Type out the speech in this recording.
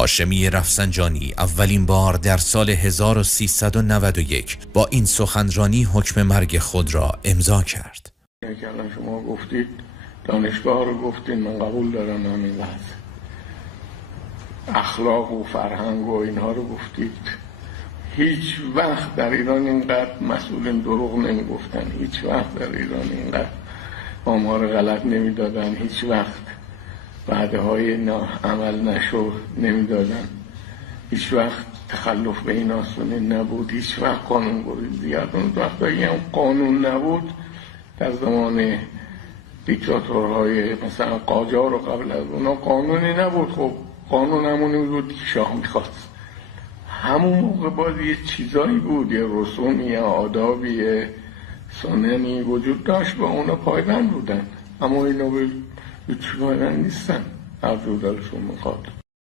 هاشمی رفسنجانی اولین بار در سال 1391 با این سخنرانی حکم مرگ خود را امضا کرد. شما گفتید دانشگاه رو گفتید، من قبول دارم همین لحظه. اخلاق و فرهنگ و اینها رو گفتید. هیچ وقت در ایران اینقدر مسئولین دروغ نمی گفتن، هیچ وقت در ایران اینقدر آمار غلط نمی دادن، هیچ وقت وعده های عمل نشو نمی دادن، هیچ وقت تخلف به این آسونی نبود، هیچ وقت قانون گریزی. اون وقتی هم قانون نبود در زمان دیکتاتورهای مثلا قاجار و قبل از اونا قانونی نبود. خب قانون همونی بود که شاه میخواست. همون موقع باز یه چیزایی بود، یه رسومی، یه آدابی، یه سننی وجود داشت، با اونا پایبند بودن. اما اینا به هیچ پایبند نیستن، هر جو دلشون میخواد.